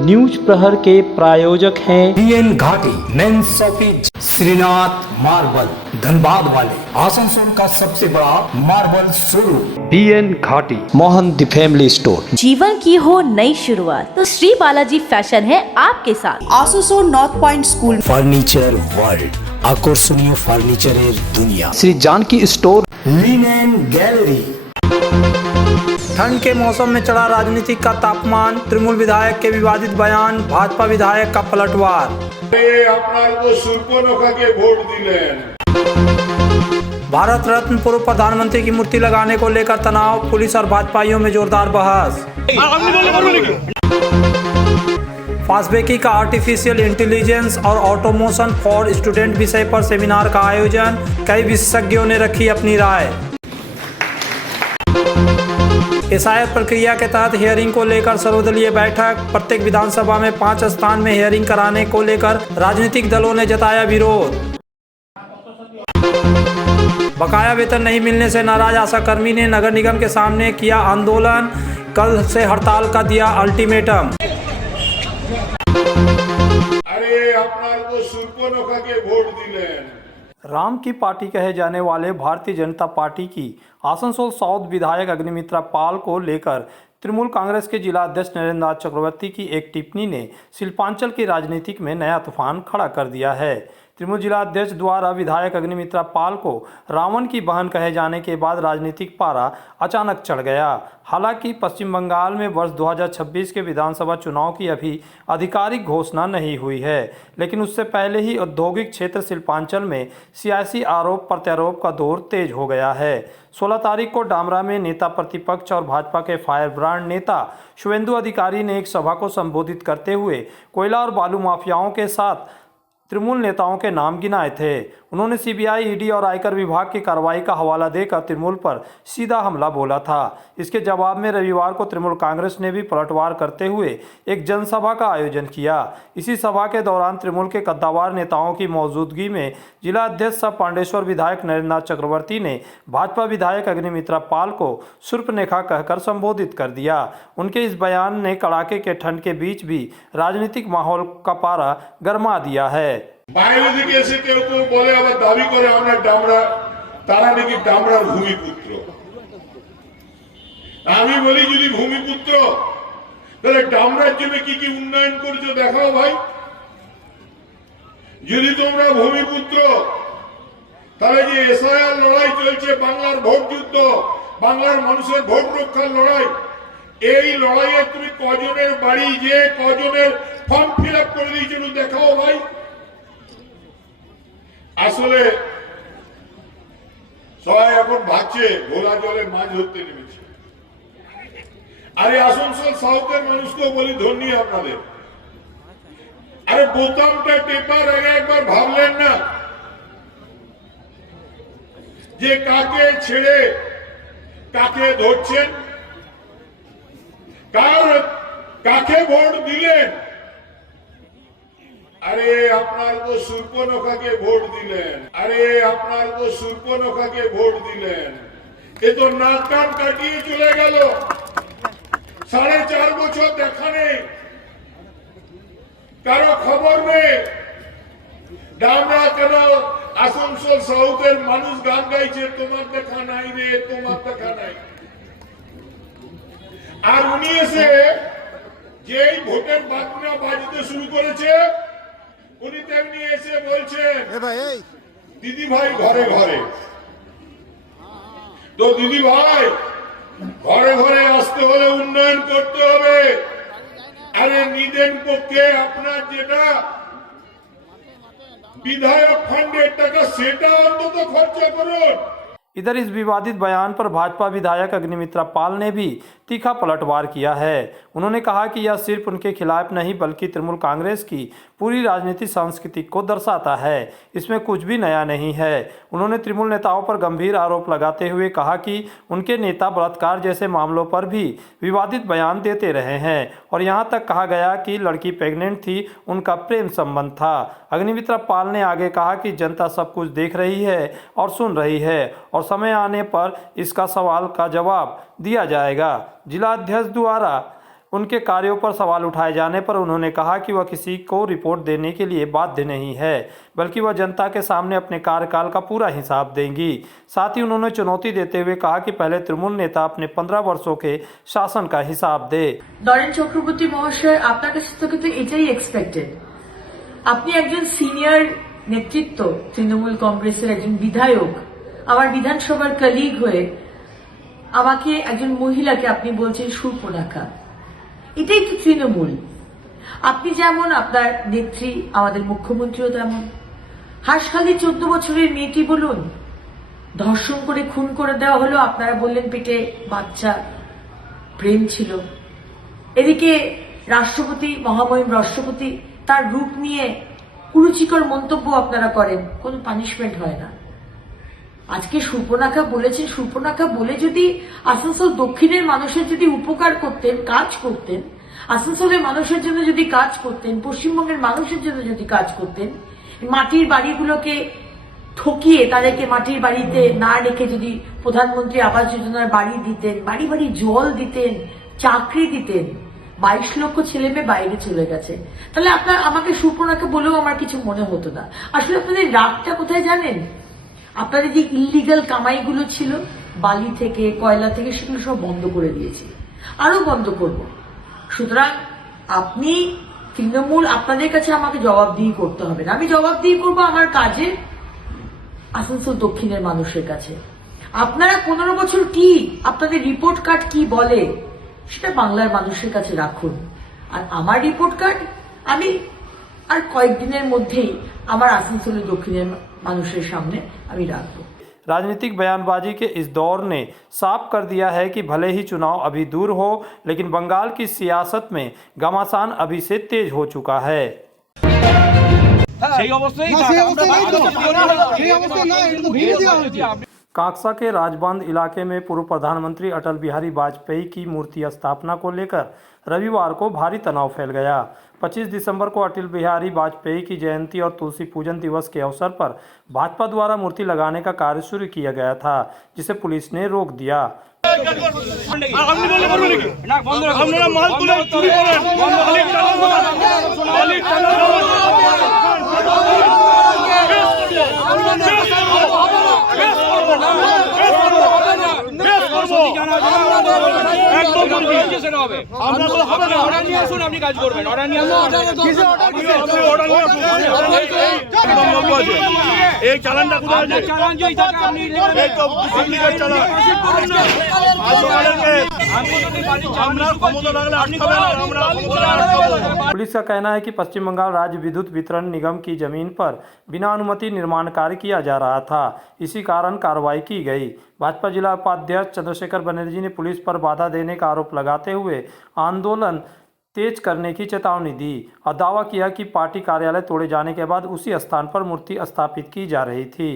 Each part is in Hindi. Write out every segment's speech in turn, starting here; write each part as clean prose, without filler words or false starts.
न्यूज प्रहर के प्रायोजक हैं BN Ghati men's office, Srinath marble, Dhanbad वाले, आसनसोल का सबसे बड़ा मार्बल शोरूम। बीएन घाटी, मोहन द फैमिली स्टोर। जीवन की हो नई शुरुआत तो श्री बालाजी फैशन है आपके साथ। Asansol north point school, furniture world, আকর্ষণীয় ফার্নিচারের দুনিয়া। Shri Janaki store, linen gallery. ठंड के मौसम में चढ़ा राजनीतिक का तापमान, तृणमूल विधायक के विवादित बयान, भाजपा विधायक का पलटवार। ভোট দিলেন। भारत रत्न पूर्व प्रधानमंत्री की मूर्ति लगाने को लेकर तनाव, पुलिस और भाजपाइयों में जोरदार बहस। फास्बेकी का आर्टिफिशियल इंटेलिजेंस और ऑटोमेशन फॉर स्टूडेंट विषय पर सेमिनार का आयोजन, कई विशेषज्ञों ने रखी अपनी राय। एसआईआर प्रक्रिया के तहत हियरिंग को लेकर सर्वदलीय बैठक, प्रत्येक विधानसभा में 5 स्थान में हियरिंग कराने को लेकर राजनीतिक दलों ने जताया विरोध। बकाया वेतन नहीं मिलने से नाराज आशाकर्मी ने नगर निगम के सामने किया आंदोलन, कल से हड़ताल का दिया अल्टीमेटम। ভোট দিলেন। राम की पार्टी कहे जाने वाले भारतीय जनता पार्टी की आसनसोल साउथ विधायक अग्निमित्रा पाल को लेकर तृणमूल कांग्रेस के जिला अध्यक्ष नरेंद्र नाथ चक्रवर्ती की एक टिप्पणी ने शिल्पांचल की राजनीति में नया तूफान खड़ा कर दिया है। तृणमूल जिला अध्यक्ष द्वारा विधायक अग्निमित्रा पाल को रावण की बहन कहे जाने के बाद राजनीतिक पारा अचानक चढ़ गया। हालांकि पश्चिम बंगाल में वर्ष 2026 के विधानसभा चुनाव की अभी आधिकारिक घोषणा नहीं हुई है, लेकिन उससे पहले ही औद्योगिक क्षेत्र शिल्पांचल में सियासी आरोप प्रत्यारोप का दौर तेज हो गया है। 16 तारीख को डामरा में नेता प्रतिपक्ष और भाजपा के फायर ब्रांड नेता शुभेंदु अधिकारी ने एक सभा को संबोधित करते हुए कोयला और बालू माफियाओं के साथ तृणमूल नेताओं के नाम गिनाए थे। उन्होंने सीबीआई, ईडी और आयकर विभाग की कार्रवाई का हवाला देकर तृणमूल पर सीधा हमला बोला था। इसके जवाब में रविवार को तृणमूल कांग्रेस ने भी पलटवार करते हुए एक जनसभा का आयोजन किया। इसी सभा के दौरान तृणमूल के कद्दावर नेताओं की मौजूदगी में जिला अध्यक्ष सह पांडेश्वर विधायक नरेंद्र नाथ चक्रवर्ती ने भाजपा विधायक अग्निमित्रा पाल को सुर्पनेखा कहकर संबोधित कर दिया। उनके इस बयान ने कड़ाके के ठंड के बीच भी राजनीतिक माहौल का पारा गर्मा दिया है। বাইরে থেকে এসে কেউ কেউ বলে, আবার দাবি করে আমরা ডামরা, তারা নাকি ডামরার ভূমিপুত্র। আমি বলি, যদি ভূমিপুত্র তাহলে ডামরার জন্য কি কি উন্নয়ন করেছো দেখাও ভাই। যদি তোমরা ভূমিপুত্র, তাহলে যে এসআইআর লড়াই চলছে, বাংলার ভোট যুদ্ধ, বাংলার মানুষের ভোট রক্ষার লড়াই, এই লড়াইয়ে তুমি কজনের বাড়ি যে কজনের ফর্ম ফিল আপ করে দিয়েছো দেখাও ভাই। আসলে সবাই এখন ভাবছে ঘোলা জলে মাছ ধরতে নেমেছে। আরে আসানসোল সাউথের মানুষকেও বলি ধন্যবাদ আপনাদের। আরে বোতামটা টেপার আগে একবার ভাবলেন না যে কাকে ছেড়ে কাকে ধরছেন, কাকে ভোট দিলেন। আরে আপনার তো সুর্পনখাকে ভোট দিলেন, আরে আপনার তো সুর্পনখাকে ভোট দিলেন। এ তো নাক কান কাটিয়ে চলে গেল, 4.5 বছর দেখা নেই, কারো খবর নেই। ডামরা কেন আসানসোল সাউথের মানুষ গান গাইছে, তোমার দেখা নাই রে, তোমার দেখা নাই। আর উনি এসে যেই ভোটের বাজনা বাজতে শুরু করেছে, উনি তেমনি এসে বলছেন দিদি ভাই ঘরে ঘরে। তো দিদি ভাই ঘরে ঘরে আসতে হলে উন্নয়ন করতে হবে। আরে নিদেন পক্ষে আপনার যেটা বিধায়ক ফান্ডের টাকা সেটা অন্তত খরচা করুন। इधर इस विवादित बयान पर भाजपा विधायक अग्निमित्रा पाल ने भी तीखा पलटवार किया है। उन्होंने कहा कि यह सिर्फ उनके खिलाफ नहीं बल्कि तृणमूल कांग्रेस की पूरी राजनीतिक संस्कृति को दर्शाता है, इसमें कुछ भी नया नहीं है। उन्होंने तृणमूल नेताओं पर गंभीर आरोप लगाते हुए कहा कि उनके नेता बलात्कार जैसे मामलों पर भी विवादित बयान देते रहे हैं और यहाँ तक कहा गया कि लड़की प्रेग्नेंट थी, उनका प्रेम संबंध था। अग्निमित्रा पाल ने आगे कहा कि जनता सब कुछ देख रही है और सुन रही है और समय आने पर इसका सवाल का जवाब दिया जाएगा। जिला अध्यक्ष द्वारा उनके कार्यों पर सवाल उठाए जाने पर उन्होंने कहा कि वह किसी को रिपोर्ट देने के लिए बाध्य नहीं है, बल्कि वह जनता के सामने अपने कार्यकाल का पूरा हिसाब देंगी। साथ ही उन्होंने चुनौती देते हुए कहा कि पहले तृणमूल नेता अपने 15 वर्षों के शासन का हिसाब दे। নরেন চক্রবর্তী মহাশয়, আপনার কাছ থেকে তো এটাই এক্সপেক্টেড। আপনি একজন সিনিয়র নেতৃত্ব, তৃণমূল কংগ্রেসের একজন বিধায়ক, আমার বিধানসভার কলিগ হয়ে আমাকে একজন মহিলাকে আপনি বলছেন সুর্পণখা। এটাই তো তৃণমূল। আপনি যেমন, আপনার নেত্রী আমাদের মুখ্যমন্ত্রীও তেমন। হাঁসখালি 14 বছরের মেয়েটি বলুন, ধর্ষণ করে খুন করে দেওয়া হলো, আপনারা বললেন পেটে বাচ্চা, প্রেম ছিল। এদিকে রাষ্ট্রপতি, মহামহিম রাষ্ট্রপতি, তার রূপ নিয়ে কুরুচিকর মন্তব্য আপনারা করেন, কোনো পানিশমেন্ট হয় না। আজকে সুর্পণখা বলেছেন, সুর্পণখা বলে যদি আসানসোল দক্ষিণের মানুষের যদি উপকার করতেন, কাজ করতেন, আসানসোলের মানুষের জন্য যদি কাজ করতেন, পশ্চিমবঙ্গের মানুষের জন্য যদি কাজ করতেন, মাটির বাড়িগুলোকে ঠকিয়ে তাদেরকে মাটির বাড়িতে না রেখে যদি প্রধানমন্ত্রী আবাস যোজনার বাড়ি দিতেন, বাড়ি বাড়ি জল দিতেন, চাকরি দিতেন, 22 লক্ষ ছেলে মেয়ে বাইরে চলে গেছে, তাহলে আপনার আমাকে সুর্পণখা বলেও আমার কিছু মনে হতো না। আসলে আপনাদের রাগটা কোথায় জানেন? আপনাদের যে ইল্লিগাল কামাইগুলো ছিল, বালি থেকে, কয়লা থেকে, সেগুলো সব বন্ধ করে দিয়েছি, আরো বন্ধ করব। সুতরাং আপনি তৃণমূল, আপনাদের কাছে আমাকে জবাবদিহি করতে হবে না, আমি জবাবদিহি করব আমার কাজে আসানসোল দক্ষিণের মানুষের কাছে। আপনারা 15 বছর কি, আপনাদের রিপোর্ট কার্ড কি বলে সেটা বাংলার মানুষের কাছে রাখুন। আর আমার রিপোর্ট কার্ড আমি আর কয়েকদিনের মধ্যেই আমার আসানসোলের দক্ষিণের মানুষের সামনে আমি রাখবো। राजनीतिक बयानबाजी के इस दौर ने साफ कर दिया है कि भले ही चुनाव अभी दूर हो, लेकिन बंगाल की सियासत में घमासान अभी से तेज हो चुका है। कांगसा के राजबंद इलाके में पूर्व प्रधानमंत्री अटल बिहारी वाजपेयी की मूर्ति स्थापना को लेकर रविवार को भारी तनाव फैल गया। 25 दिसंबर को अटल बिहारी वाजपेयी की जयंती और तुलसी पूजन दिवस के अवसर पर भाजपा द्वारा मूर्ति लगाने का कार्य शुरू किया गया था, जिसे पुलिस ने रोक दिया। এই চালানটা কোথায় আছে? চালান যে জায়গা আপনি এই তো ডুপ্লিকেট চালান। আমরা ক্ষমতা লাগলে আটকাবে না, আমরা ক্ষমতা আটকাবো। पुलिस का कहना है कि पश्चिम बंगाल राज्य विद्युत वितरण निगम की जमीन पर बिना अनुमति निर्माण कार्य किया जा रहा था, इसी कारण कार्रवाई की गई। भाजपा जिला उपाध्यक्ष चंद्रशेखर बनर्जी ने पुलिस पर बाधा देने का आरोप लगाते हुए आंदोलन तेज करने की चेतावनी दी और दावा किया कि पार्टी कार्यालय तोड़े जाने के बाद उसी स्थान पर मूर्ति स्थापित की जा रही थी।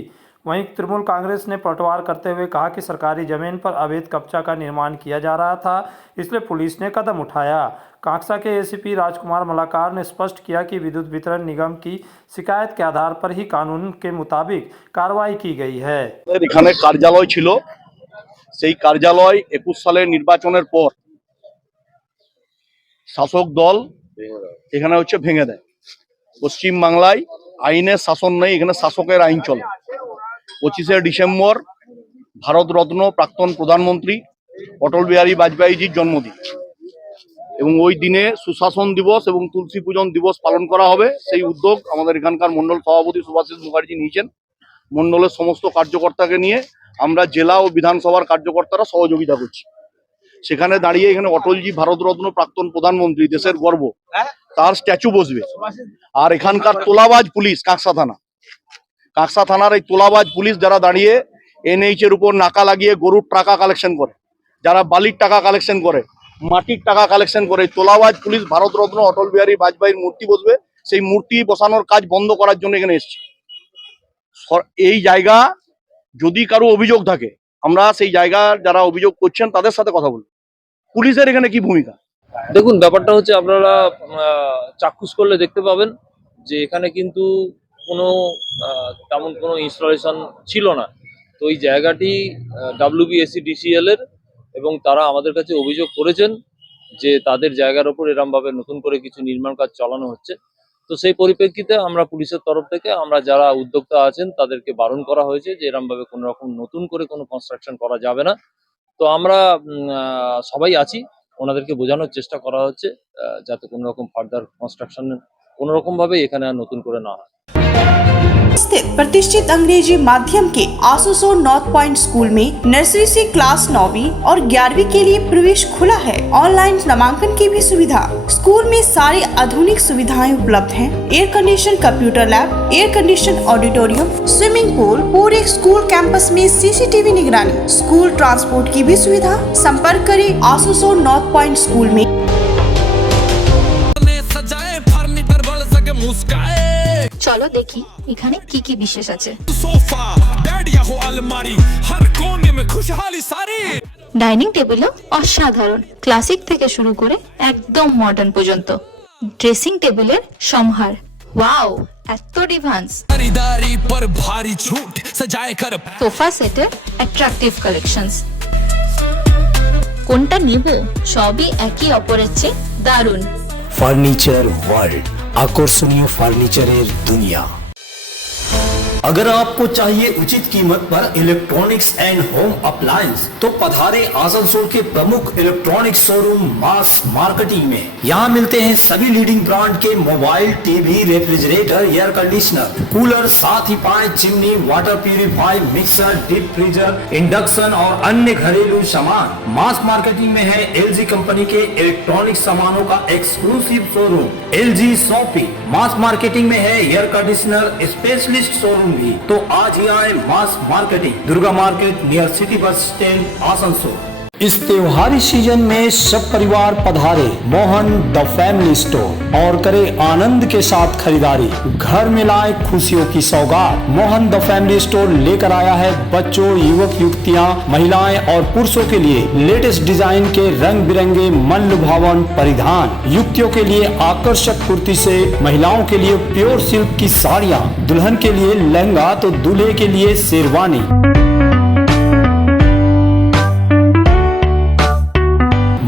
वहीं तृणमूल कांग्रेस ने पलटवार करते हुए कहा कि सरकारी जमीन पर अवैध कब्जा का निर्माण किया जा रहा था, इसलिए पुलिस ने कदम उठाया। कांगसा के एसीपी राजकुमार मलाकार ने स्पष्ट किया कि विद्युत वितरण निगम की शिकायत के आधार पर ही कानून के मुताबिक कार्रवाई की गई है। এখানে কার্যালয় ছিল, সেই কার্যালয় 21 সালের নির্বাচনের পর শাসক দল এখানে ভেঙে দেয়। পশ্চিম বাংলায় আইনের শাসন নেই, এখানে শাসকের আইন চলে। 25শে ডিসেম্বর ভারতরত্ন প্রাক্তন প্রধানমন্ত্রী অটল বিহারী বাজপেয়ীজির জন্মদিন এবং ওই দিনে সুশাসন দিবস এবং তুলসী পূজন দিবস পালন করা হবে। সেই উদ্যোগ আমাদের এখানকার মন্ডল সভাপতি সুভাষিস মুখার্জি নিয়েছেন। মন্ডলের সমস্ত কার্যকর্তাকে নিয়ে আমরা জেলা ও বিধানসভার কার্যকর্তারা সহযোগিতা করছি। সেখানে দাঁড়িয়ে এখানে অটলজি ভারতরত্ন প্রাক্তন প্রধানমন্ত্রী, দেশের গর্ব, তার স্ট্যাচু বসবে। আর এখানকার তোলাবাজ পুলিশ, কাঁকসা থানার এই তোলাবাজ পুলিশ যারা দাঁড়িয়ে এনএইচ এর উপর নাকা লাগিয়ে গরুর টাকা কালেকশন করে, যারা বালির টাকা কালেকশন করে, মাটির টাকা কালেকশন করে, তোলাবাজ পুলিশ ভারতরত্ন অটল বিহারী বাজপেয়ীর মূর্তি বসবে, সেই মূর্তি বসানোর কাজ বন্ধ করার জন্য এখানে এসেছি। এই জায়গা যদি কারো অভিযোগ থাকে, আমরা সেই জায়গা যারা অভিযোগ করছেন তাদের সাথে কথা বলবো। পুলিশের এখানে কি ভূমিকা? দেখুন, ব্যাপারটা হচ্ছে আপনারা চাক্ষুষ করলে দেখতে পাবেন যে এখানে কিন্তু কোনো তেমন কোনো ইনস্টলেশন ছিল না। তো এই জায়গাটি WBSEDCL এর, এবং তারা আমাদের কাছে অভিযোগ করেছেন যে তাদের জায়গার ওপর এরমভাবে নতুন করে কিছু নির্মাণ কাজ চালানো হচ্ছে। তো সেই পরিপ্রেক্ষিতে আমরা পুলিশের তরফ থেকে আমরা যারা উদ্যোক্তা আছেন তাদেরকে বারণ করা হয়েছে যে এরমভাবে কোনো রকম নতুন করে কোনো কনস্ট্রাকশন করা যাবে না। তো আমরা সবাই আছি, ওনাদেরকে বোঝানোর চেষ্টা করা হচ্ছে যাতে কোনো রকম ফার্দার কনস্ট্রাকশন কোনো রকম ভাবে এখানে আর নতুন করে না হয়। स्थित प्रतिष्ठित अंग्रेजी माध्यम के आसनसोल नॉर्थ पॉइंट स्कूल में नर्सरी से क्लास 9वीं और 11वीं के लिए प्रवेश खुला है। ऑनलाइन नामांकन की भी सुविधा। स्कूल में सारी आधुनिक सुविधाएं उपलब्ध हैं। Air condition computer lab, air condition auditorium, swimming pool, पूरे स्कूल कैंपस में सीसीटीवी निगरानी, स्कूल ट्रांसपोर्ट की भी सुविधा। संपर्क करें आसनसोल नॉर्थ पॉइंट स्कूल में। চলো দেখি এখানে কি কি বিশেষ আছে। ডাইনিং টেবিলও অসাধারণ, ক্লাসিক থেকে শুরু করে একদম মডার্ন পর্যন্ত। ড্রেসিং টেবিলের সম্ভার, ওয়াও এত ডিভান্স। সোফা সেটের অ্যাট্রাকটিভ কালেকশনস। কোনটা নিব, সবই একে অপরের চেয়ে দারুণ। ফার্নিচার ওয়ার্ল্ড, আকর্ষণীয় ফার্নিচারের দুনিয়া। अगर आपको चाहिए उचित कीमत पर इलेक्ट्रॉनिक्स एंड होम अप्लायंस तो पधारे आसनसोल के प्रमुख इलेक्ट्रॉनिक्स शोरूम मास मार्केटिंग में। यहाँ मिलते हैं सभी लीडिंग ब्रांड के mobile, TV, refrigerator, air conditioner, cooler, साथ ही पाए chimney, water purifier, mixer, deep freezer, induction और अन्य घरेलू सामान। मास मार्केटिंग में है एलजी कंपनी के इलेक्ट्रॉनिक सामानों का एक्सक्लूसिव शोरूम एलजी शॉपी। मास मार्केटिंग में है एयर कंडीशनर स्पेशलिस्ट शोरूम भी। तो आज ही आए mass marketing, Durga market near city bus stand, Asansol. इस त्योहारी सीजन में सब परिवार पधारे मोहन द फैमिली स्टोर और करे आनंद के साथ खरीदारी। घर में लाए खुशियों की सौगात। मोहन द फैमिली स्टोर लेकर आया है बच्चों, युवक युवतियां, महिलाएं और पुरुषों के लिए लेटेस्ट डिजाइन के रंग बिरंगे मन लुभावन परिधान। युवतियों के लिए आकर्षक कुर्ती से, महिलाओं के लिए प्योर सिल्क की साड़ियाँ, दुल्हन के लिए लहंगा तो दूल्हे के लिए sherwani.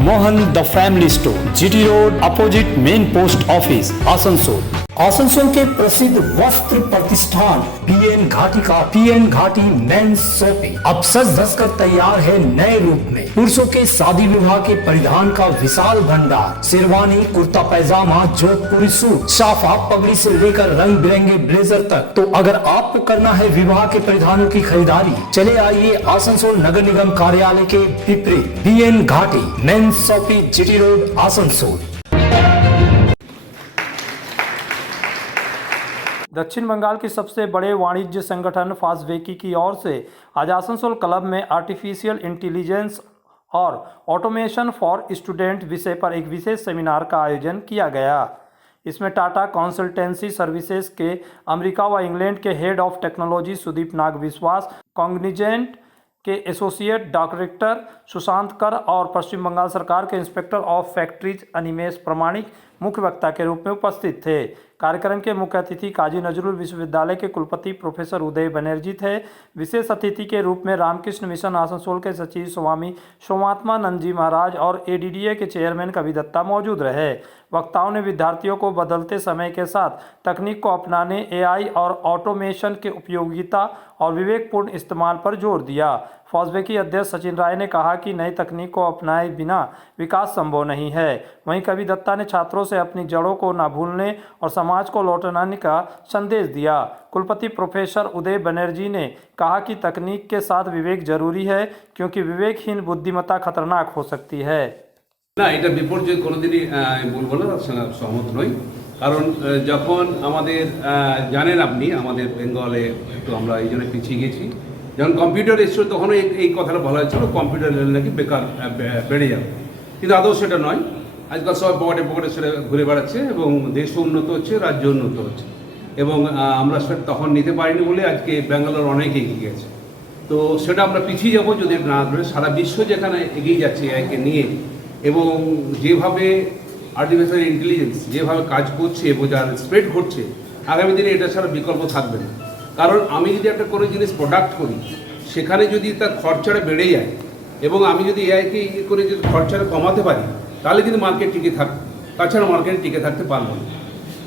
Mohan the family store, GT road, opposite main post office, Asansol. Asansol के प्रसिद्ध वस्त्र प्रतिष्ठान पीएन घाटी का पीएन घाटी मेंस शॉपिंग अब सज धज कर तैयार है नए रूप में। पुरुषों के शादी विवाह के परिधान का विशाल भंडार, शेरवानी, कुर्ता पैजामा, जोधपुरी सूट, साफा, पगड़ी से लेकर रंग बिरंगे ब्लेजर तक। तो अगर आपको करना है विवाह के परिधानों की खरीदारी, चले आइए आसनसोल नगर निगम कार्यालय के विपरीत PN Ghati men's shopping, GT road, Asansol. दक्षिण बंगाल की सबसे बड़े वाणिज्य संगठन फास्टवेकी की ओर से आज आसनसोल क्लब में आर्टिफिशियल इंटेलिजेंस और ऑटोमेशन फॉर स्टूडेंट विषय पर एक विशेष सेमिनार का आयोजन किया गया। इसमें टाटा कंसल्टेंसी सर्विसेज के अमेरिका व इंग्लैंड के हेड ऑफ टेक्नोलॉजी सुदीप नाग विश्वास, कॉग्निजेंट के एसोसिएट डायरेक्टर सुशांत कर और पश्चिम बंगाल सरकार के इंस्पेक्टर ऑफ फैक्ट्रीज अनिमेश प्रमाणिक मुख्य वक्ता के रूप में उपस्थित थे। कार्यक्रम के मुख्य अतिथि काजी नजरुल विश्वविद्यालय के कुलपति प्रोफेसर उदय बनर्जी थे। विशेष अतिथि के रूप में रामकृष्ण मिशन आसनसोल के सचिव स्वामी सोमात्मा नंद जी महाराज और एडीडीए के चेयरमैन कवि दत्ता मौजूद रहे। वक्ताओं ने विद्यार्थियों को बदलते समय के साथ तकनीक को अपनाने, एआई और ऑटोमेशन के उपयोगिता और विवेकपूर्ण इस्तेमाल पर जोर दिया। फॉस्बेकी अध्यक्ष सचिन राय ने कहा कि नई तकनीक को अपनाए बिना विकास संभव नहीं है। वहीं कवि दत्ता ने छात्रों से अपनी जड़ों को न भूलने और समाज को लौटाने का संदेश दिया। कुलपति प्रोफेसर उदय बनर्जी ने कहा कि तकनीक के साथ विवेक जरूरी है, क्योंकि विवेकहीन बुद्धिमत्ता खतरनाक हो सकती है। না, এটা বিপর্যয় কোনোদিনই আমি বলবো না, সহমত নই। কারণ যখন আমাদের জানেন আপনি আমাদের বেঙ্গলে একটু আমরা এই জন্য পিছিয়ে গেছি। যখন কম্পিউটার এসেছিল তখনও এই কথাটা বলা হয়েছিল কম্পিউটার নাকি বেকার বেড়ে যাবে, কিন্তু আদৌ সেটা নয়। আজকাল সব পকেটে পকেটে সেটা ঘুরে বেড়াচ্ছে এবং দেশও উন্নত হচ্ছে, রাজ্য উন্নত হচ্ছে এবং আমরা সেটা তখন নিতে পারিনি বলে আজকে ব্যাঙ্গালোর অনেক এগিয়ে গেছে। তো সেটা আমরা পিছিয়ে যাবো যদি না ধরে। সারা বিশ্ব যেখানে এগিয়ে যাচ্ছে এআইকে নিয়ে এবং যেভাবে আর্টিফিশিয়াল ইন্টেলিজেন্স যেভাবে কাজ করছে এবং যার স্প্রেড ঘটছে, আগামী দিনে এটা ছাড়া বিকল্প থাকবে না। কারণ আমি যদি একটা কোনো জিনিস প্রোডাক্ট করি, সেখানে যদি তার খরচাটা বেড়ে যায় এবং আমি যদি এআইকে করে যদি খরচাটা কমাতে পারি, তাহলে কিন্তু মার্কেট টিকে তাছাড়া মার্কেট টিকে থাকতে পারবো না।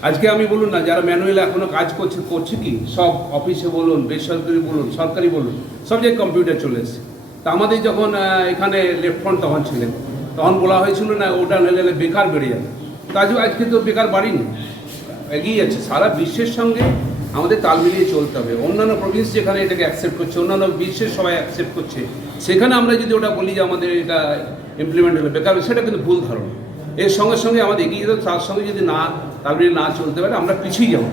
আজকে আমি বলুন না, যারা ম্যানুয়াল এখনও কাজ করছে কি, সব অফিসে বলুন, বেসরকারি বলুন, সরকারি বলুন, সব জায়গায় কম্পিউটার চলে এসেছে। তা আমাদের যখন এখানে লেফট ফ্রন্ট তখন ছিলেন, তখন বলা হয়েছিল না ওটা নিলে বেকার বেড়ে যাবে। তো আজকে তো বেকার বাড়িনি, এগিয়ে যাচ্ছে। সারা বিশ্বের সঙ্গে আমাদের তাল মিলিয়ে চলতে হবে। অন্যান্য প্রভিন্স যেখানে এটাকে অ্যাকসেপ্ট করছে, অন্যান্য বিশ্বের সবাই অ্যাকসেপ্ট করছে, সেখানে আমরা যদি ওটা বলি যে আমাদের এটা ইমপ্লিমেন্ট হলে বেকার, সেটা কিন্তু ভুল ধারণা। এর সঙ্গে সঙ্গে আমাদের এগিয়ে যেতে, তার সঙ্গে যদি না তাল মিলিয়ে না চলতে পারে আমরা পিছিয়ে যাবো।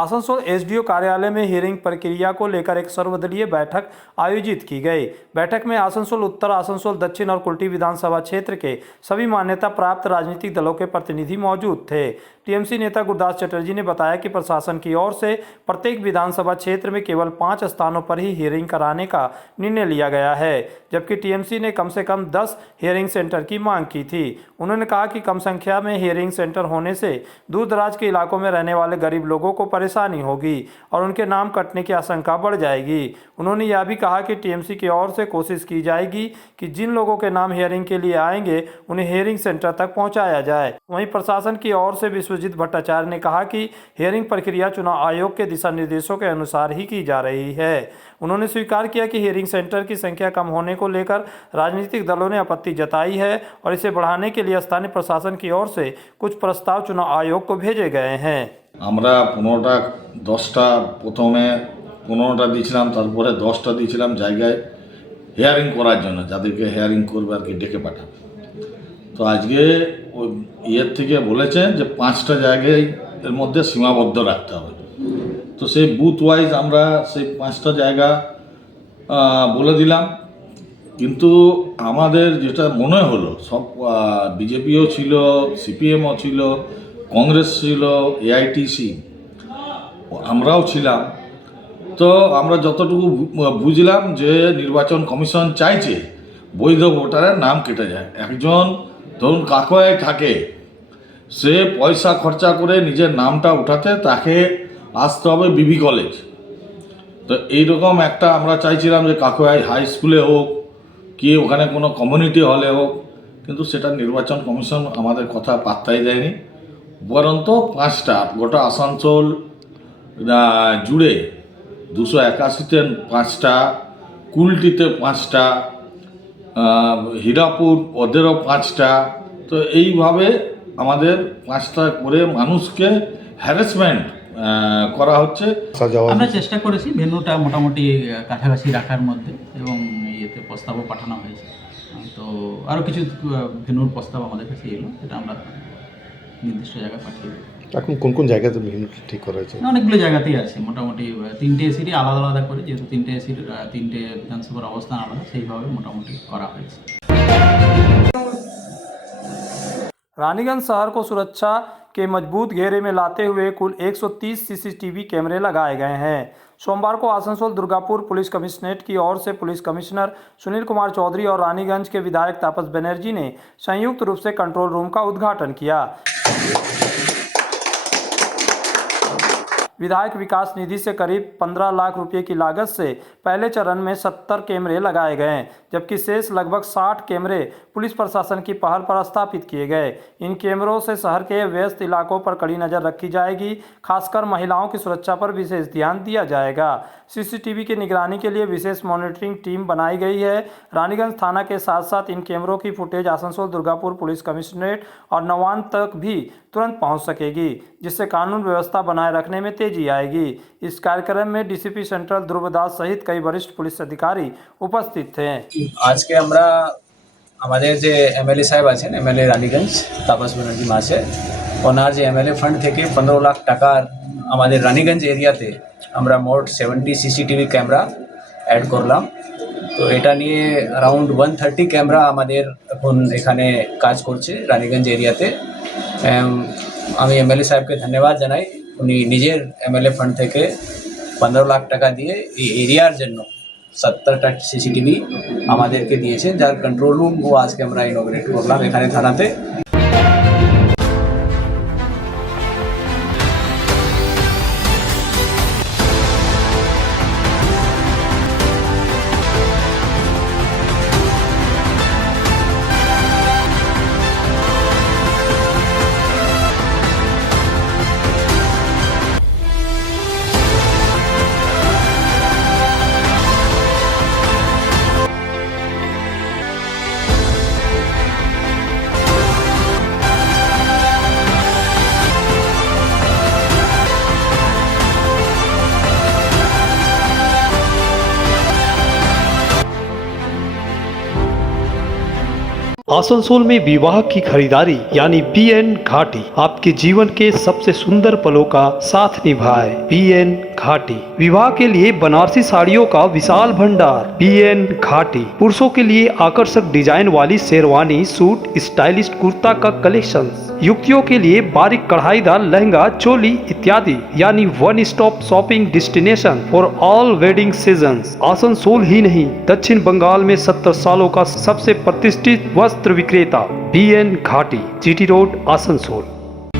आसनसोल एसडीओ कार्यालय में हियरिंग प्रक्रिया को लेकर एक सर्वदलीय बैठक आयोजित की गई। बैठक में आसनसोल उत्तर, आसनसोल दक्षिण और कुल्टी विधानसभा क्षेत्र के सभी मान्यता प्राप्त राजनीतिक दलों के प्रतिनिधि मौजूद थे। टीएमसी नेता गुरदास चटर्जी ने बताया कि प्रशासन की ओर से प्रत्येक विधानसभा क्षेत्र में केवल 5 स्थानों पर ही हियरिंग कराने का निर्णय लिया गया है, जबकि टीएमसी ने कम से कम 10 हियरिंग सेंटर की मांग की थी। उन्होंने कहा कि कम संख्या में हियरिंग सेंटर होने से दूर दराज के इलाकों में रहने वाले गरीब लोगों को परेशानी होगी और उनके नाम कटने की आशंका बढ़ जाएगी। उन्होंने यह भी कहा कि टीएमसी की ओर से कोशिश की जाएगी कि जिन लोगों के नाम हियरिंग के लिए आएंगे उन्हें हियरिंग सेंटर तक पहुंचाया जाए। वहीं प्रशासन की ओर से विश्वजीत भट्टाचार्य ने कहा कि हियरिंग प्रक्रिया चुनाव आयोग के दिशा निर्देशों के अनुसार ही की जा रही है। उन्होंने स्वीकार किया कि हियरिंग सेंटर की संख्या कम होने को लेकर राजनीतिक दलों ने आपत्ति जताई है और इसे बढ़ाने के लिए स्थानीय प्रशासन की ओर से कुछ प्रस्ताव चुनाव आयोग को भेजे गए हैं। আমরা 15টা 10টা প্রথমে 15টা দিয়েছিলাম, তারপরে 10টা দিয়েছিলাম জায়গায় হেয়ারিং করার জন্য, যাদেরকে হেয়ারিং করবে আর কি ডেকে পাঠাবে। তো আজকে ওই ইয়ের থেকে বলেছে যে 5টা জায়গায় এর মধ্যে সীমাবদ্ধ রাখতে হবে। তো সেই বুথ ওয়াইজ আমরা সেই 5টা জায়গা বলে দিলাম। কিন্তু আমাদের যেটা মনে হলো, সব বিজেপিও ছিল, সিপিএমও ছিল, কংগ্রেস ছিল, এআইটিসি আমরাও ছিলাম। তো আমরা যতটুকু বুঝলাম যে নির্বাচন কমিশন চাইছে বৈধ ভোটারের নাম কেটে যায়। একজন ধরুন কাকোয়ায় থাকে, সে পয়সা খরচা করে নিজের নামটা উঠাতে তাকে আসতে হবে বিবি কলেজ। তো এইরকম একটা আমরা চাইছিলাম যে কাকোয়ায় হাই স্কুলে হোক কি ওখানে কোনো কমিউনিটি হলে হোক, কিন্তু সেটা নির্বাচন কমিশন আমাদের কথা পাত্তাই দেয়নি। বরন্ত 5টা গোটা আসানসোল জুড়ে 281তে 5টা, কুলটিতে 5টা, হীরাপুর ওদেরও 5টা। তো এইভাবে আমাদের 5টা করে মানুষকে হ্যারাসমেন্ট করা হচ্ছে। আমরা চেষ্টা করেছি ভেন্যুটা মোটামুটি কাছাকাছি রাখার মধ্যে, এবং ইয়েতে প্রস্তাবও পাঠানো হয়েছে। তো আরও কিছু ভেন্যুর প্রস্তাব আমাদের কাছে এলো, যেটা আমরা নির্দিষ্ট জায়গায় পাঠিয়ে দেবো। এখন কোন কোন জায়গাতে ভেন্যু ঠিক করা হয়েছে? অনেকগুলো জায়গাতেই আছে, মোটামুটি 3টে এসিডি আলাদা আলাদা করে, যেহেতু 3টে এসিডি 3টে বিধানসভার অবস্থান আলাদা, সেইভাবে মোটামুটি করা হয়েছে। रानीगंज शहर को सुरक्षा के मजबूत घेरे में लाते हुए कुल 130 सीसीटीवी कैमरे लगाए गए हैं। सोमवार को आसनसोल दुर्गापुर पुलिस कमिश्नरेट की ओर से पुलिस कमिश्नर सुनील कुमार चौधरी और रानीगंज के विधायक तापस बनर्जी ने संयुक्त रूप से कंट्रोल रूम का उद्घाटन किया। विधायक विकास निधि से करीब 15 लाख रुपए की लागत से पहले चरण में 70 कैमरे लगाए गए, जबकि शेष लगभग 60 कैमरे पुलिस प्रशासन की पहल पर स्थापित किए गए। इन कैमरों से शहर के व्यस्त इलाकों पर कड़ी नज़र रखी जाएगी, खासकर महिलाओं की सुरक्षा पर विशेष ध्यान दिया जाएगा। सीसीटीवी की निगरानी के लिए विशेष मॉनिटरिंग टीम बनाई गई है। रानीगंज थाना के साथ साथ इन कैमरों की footage Asansol Durgapur police commissionerate और नवान तक भी तुरंत पहुंच सकेगी, जिससे कानून व्यवस्था बनाए रखने में तेजी आएगी। इस कार्यक्रम में डीसीपी सेंट्रल ध्रुवदास सहित कई वरिष्ठ पुलिस अधिकारी उपस्थित थे। आज के আমরা আমাদের যে এমএলএ সাহেব আছেন, এমএলএ রানীগঞ্জ তাপস ব্যানার্জি মহাশয়, ওনার যে এমএলএ ফান্ড থেকে 15 লাখ টাকার আমাদের রানীগঞ্জ এরিয়াতে আমরা মোট 70 সিসিটিভি ক্যামেরা অ্যাড করলাম। তো এটা নিয়ে অ্যারাউন্ড 130 ক্যামেরা আমাদের এখন এখানে কাজ করছে রানীগঞ্জ এরিয়াতে। আমি এমএলএ সাহেবকে ধন্যবাদ জানাই, উনি নিজের এমএলএ ফান্ড থেকে 15 লাখ টাকা দিয়ে এই এরিয়ার জন্য 70টা সিসিটিভি আমাদেরকে দিয়েছেন, যার কন্ট্রোল রুম ও আজকে আমরা ইনঅগ্রেট করলাম এখানে থানাতে। आसनसोल में विवाह की खरीदारी यानी BN घाटी आपके जीवन के सबसे सुंदर पलों का साथ निभाए। BN घाटी विवाह के लिए बनारसी साड़ियों का विशाल भंडार। BN घाटी पुरुषों के लिए आकर्षक डिजाइन वाली शेरवानी, सूट, स्टाइलिश कुर्ता का कलेक्शन, युवतियों के लिए बारीक कढ़ाईदार लहंगा, चोली इत्यादि, यानी one stop shopping destination for all wedding seasons. Asansol ही नहीं, दक्षिण बंगाल में 70 सालों का सबसे प्रतिष्ठित वस्त्र विक्रेता BN घाटी, GT रोड, आसनसोल।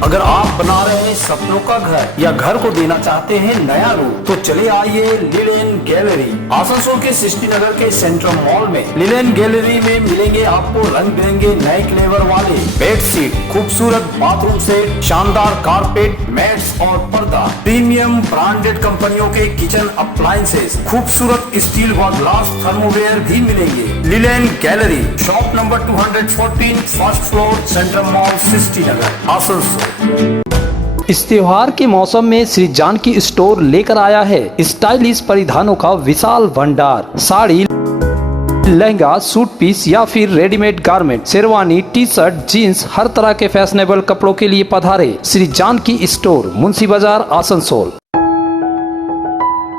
अगर आप बना रहे हैं सपनों का घर या घर को देना चाहते हैं नया रूप, तो चले आइए लिलेन गैलरी। आसनसोल के सृष्टि नगर के सेंट्रल मॉल में लिलेन गैलरी में मिलेंगे आपको रंग बिरंगे नए फ्लेवर वाले बेडशीट, खूबसूरत बाथरूम सेट, शानदार कारपेट, मैट्स और पर्दा, प्रीमियम ब्रांडेड कंपनियों के किचन अप्लायंसेस, खूबसूरत स्टील व ग्लास थर्मोवेयर भी मिलेंगे। Linen gallery, shop number 214, first floor, central mall, Srishti Nagar, Asansol. इस त्योहार के मौसम में श्री जानकी स्टोर लेकर आया है स्टाइलिश परिधानों का विशाल भंडार। साड़ी, लहंगा, सूट पीस या फिर readymade garment, sherwani, T shirt, jeans, हर तरह के फैशनेबल कपड़ों के लिए पधारे श्री जानकी स्टोर, मुंशी बाजार, आसनसोल।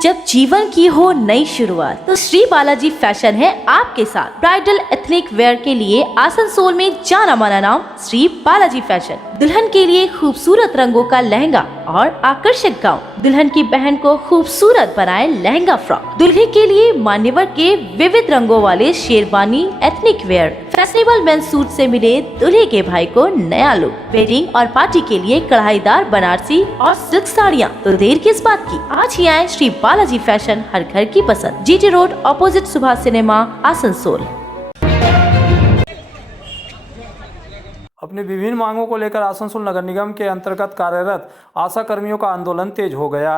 जब जीवन की हो नई शुरुआत तो श्री बालाजी फैशन है आपके साथ। ब्राइडल एथनिक वेयर के लिए आसनसोल में जाना माना नाम श्री बालाजी फैशन। दुल्हन के लिए खूबसूरत रंगों का लहंगा और आकर्षक गाउन, दुल्हन की बहन को खूबसूरत बनाए लहंगा फ्रॉक, दुल्हे के लिए मान्यवर के विविध रंगों वाले sherwani, ethnic wear, fashionable men's suit से मिले दूल्हे के भाई को नया लुक, वेडिंग और पार्टी के लिए कढ़ाईदार बनारसी और सिल्क साड़ियाँ। तो देर किस बात की, आज ही आए श्री बालाजी फैशन, हर घर की पसंद, GT road, opposite Subhash cinema, Asansol. अपनी विभिन्न मांगों को लेकर आसनसोल नगर निगम के अंतर्गत कार्यरत आशा कर्मियों का आंदोलन तेज हो गया।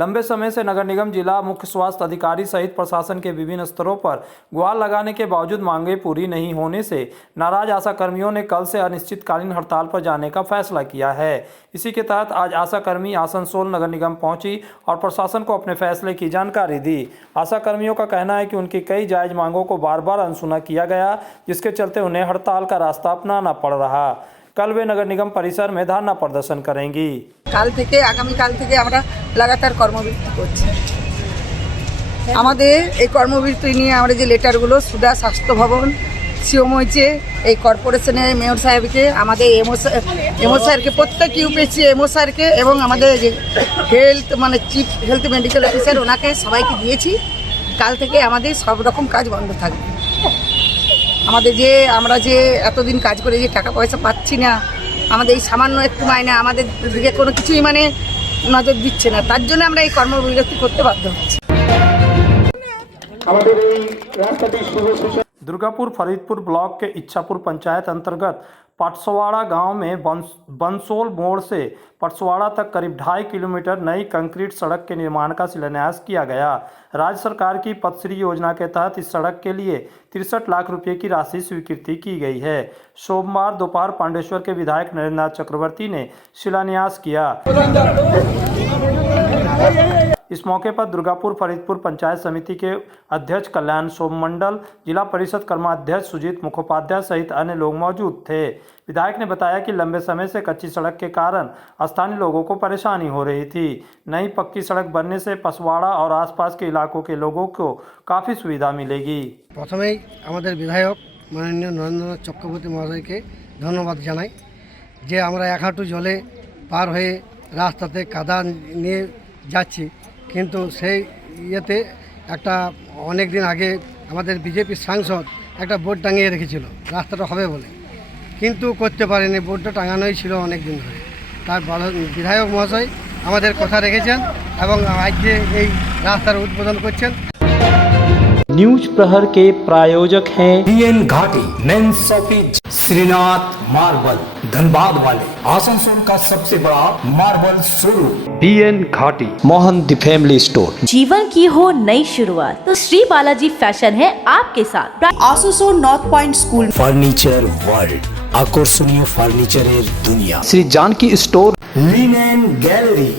लंबे समय से नगर निगम, जिला मुख्य स्वास्थ्य अधिकारी सहित प्रशासन के विभिन्न स्तरों पर गुहार लगाने के बावजूद मांगें पूरी नहीं होने से नाराज आशा कर्मियों ने कल से अनिश्चितकालीन हड़ताल पर जाने का फैसला किया है। इसी के तहत आज आशा कर्मी आसनसोल नगर निगम पहुंची और प्रशासन को अपने फैसले की जानकारी दी। आशा कर्मियों का कहना है कि उनकी कई जायज मांगों को बार बार अनसुना किया गया, जिसके चलते उन्हें हड़ताल का रास्ता अपनाना पड़ रहा। कल वे नगर निगम परिसर में धरना प्रदर्शन करेंगी। কাল থেকে আগামীকাল থেকে আমরা লাগাতার কর্মবিরতি করছি। আমাদের এই কর্মবিরতি নিয়ে আমরা যে লেটারগুলো সুধা স্বাস্থ্য ভবন, সিওমইচে, এই কর্পোরেশনের মেয়র সাহেবকে, আমাদের এমও স্যারকে, প্রত্যেক ইউপিএসসি এমও স্যারকে এবং আমাদের হেলথ মানে চিফ হেলথ মেডিকেল অফিসার ওনাকে সবাইকে দিয়েছি। কাল থেকে আমাদের সব রকম কাজ বন্ধ থাকবে। আমাদের যে আমরা যে এতদিন কাজ করে যে টাকা পয়সা পাচ্ছি না, আমাদের এই সামান্য একটু মাইনে আমাদের দিকে কোনো কিছুই মানে নজর দিচ্ছে না, তার জন্য আমরা এই কর্মবিরতি করতে বাধ্য হচ্ছি। दुर्गापुर फरीदपुर ब्लॉक के इच्छापुर पंचायत अंतर्गत पटसवाड़ा गांव में बंसोल मोड़ से पटसवाड़ा तक करीब 2.5 किलोमीटर नई कंक्रीट सड़क के निर्माण का शिलान्यास किया गया। राज्य सरकार की पथश्री योजना के तहत इस सड़क के लिए 63 लाख रुपए की राशि स्वीकृति की गई है। सोमवार दोपहर पांडेश्वर के विधायक नरेंद्र नाथ चक्रवर्ती ने शिलान्यास किया। इस मौके पर दुर्गापुर फरीदपुर पंचायत समिति के अध्यक्ष कल्याण सोममंडल, जिला परिषद कर्माध्यक्ष सुजीत मुखोपाध्याय सहित अन्य लोग मौजूद थे। विधायक ने बताया कि लंबे समय से कच्ची सड़क के कारण स्थानीय लोगों को परेशानी हो रही थी। नई पक्की सड़क बनने से पसवाड़ा और आसपास के इलाकों के लोगों को काफ़ी सुविधा मिलेगी। प्रथमेই আমাদের বিধায়ক মাননীয় নরেন্দ্রনাথ চক্রবর্তী মহাশয়কে ধন্যবাদ জানাই যে আমরা এক হাঁটু জলে পার হয়ে রাস্তাতে কাদা নিয়ে যাচ্ছি, কিন্তু সেই ইয়েতে একটা অনেক দিন আগে আমাদের বিজেপি সাংসদ একটা বোর্ড টাঙিয়ে রেখেছিল রাস্তাটা হবে বলে, কিন্তু করতে পারেনি। বোর্ডটা টাঙানোই ছিল অনেক দিন ধরে। তার বিধায়ক মহাশয় আমাদের কথা রেখেছেন এবং আজকে এই রাস্তার উদ্বোধন করছেন। न्यूज प्रहर के प्रायोजक हैं BN Ghati, men's shopping, Srinath marble, Dhanbad वाले, आसनसोल का सबसे बड़ा मार्बल शोरूम। BN घाटी, मोहन द फैमिली स्टोर। जीवन की हो नई शुरुआत तो श्री बालाजी फैशन है आपके साथ। Asansol north point school, furniture world, আকর্ষণীয় ফার্নিচারের দুনিয়া। Shri Janaki store, linen gallery.